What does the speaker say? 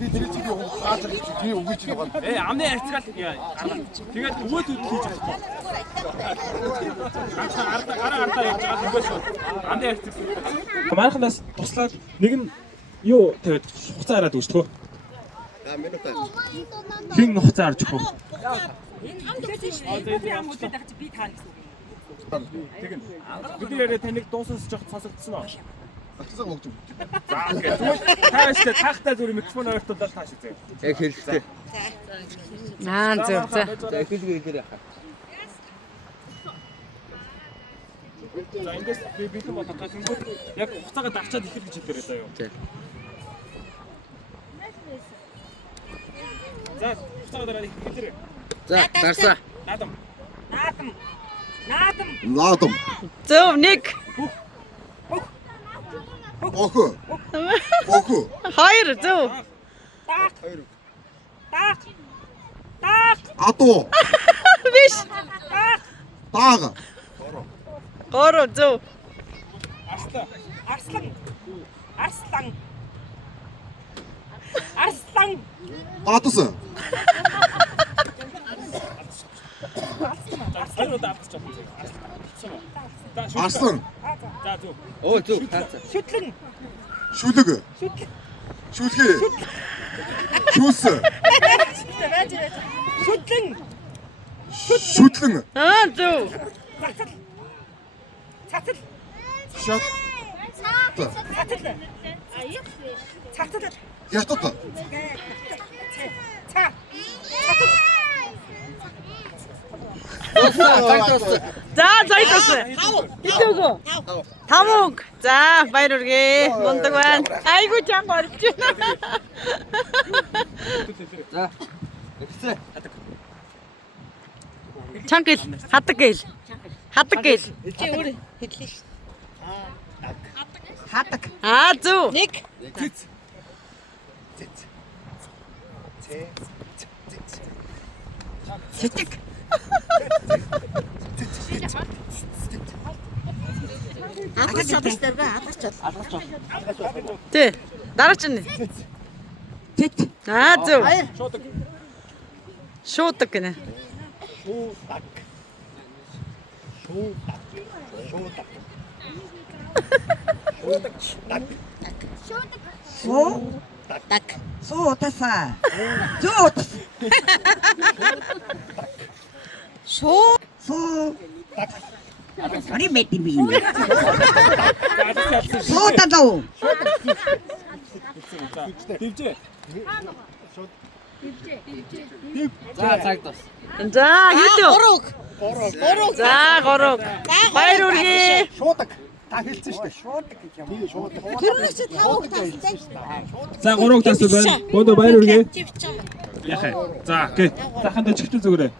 би тэр чигийг хаалж би үгүй чинь байгаа. Амны арцгаал тэгээд өгөөд хийж чадахгүй. Араа яаж байгаа юм бэ шүү. Амны арцгал. Манайхнаас туслаад нэг нь юу тэгээд хуцаа хараад өгч төгөө. Хин хуцаа харж өгөх. Би таа гэсэн. Тэгнь. Бидний яриа таныг дуусах жоох сонсогдсон уу? Ахсаа өгч. За окей. Тэгвэл тааштай тахтай зүр микрофон ойртуулаад тааш үзье. Яг хэлжтэй. Зөв. За эхлэгээ хэлээр яхаа. За эндээс би бэлэн бодох гэнгүүт яг хуцаагаа дарчаад ихэр гэж хэлдэрээ заа юу. Тийм. За хуцаагаа дараад ихэр хэлдэрээ. За гарсаа. Наадам. Наадам. Зөв нэг. Охо. Хоёр зөв. Ату. Биш. Таага. Гурав зөв. Арслан. Атус. Арслан. За зөв. Оо зөв таацаа. Шүлэг. Шүлхий. Шүүс. Шүтлэн. Зөв. Шат. Ятат. За зайтас. Хэдүүгөө? Тамуг. За баяр үргээ. Мундаг байна. Айгуу чанга орж байна. За. Эхсэ. Чангил хадаг гээл. Хадаг гээл. Чи өөр хэллээ шүү. Хадаг. Зөв. Нэг. Цэцэг. Алгаж чадчихсан ба алгаж чад. Тэ. Дараач нь. Тэт. Зөв. Шуудаг гинэ. Так. Суутасаа. Зуут. Шоо. Суу. Ари мэти би. Суутадоо. Дивжээ. За цаг тус. За хэдүү? Гурав. За гурав. Баяр үргээ. Шуудаг. Та хэлсэн шүү дээ. Шуудаг гэж юм. Шуудаг. Тэрнээс чи тавг таасан шүү дээ. За 3 тасал байна. Бөөдөө баяр үргээ. Чивч юм. Яхаа. За окей. Заханд чихтэй зүгээрээ.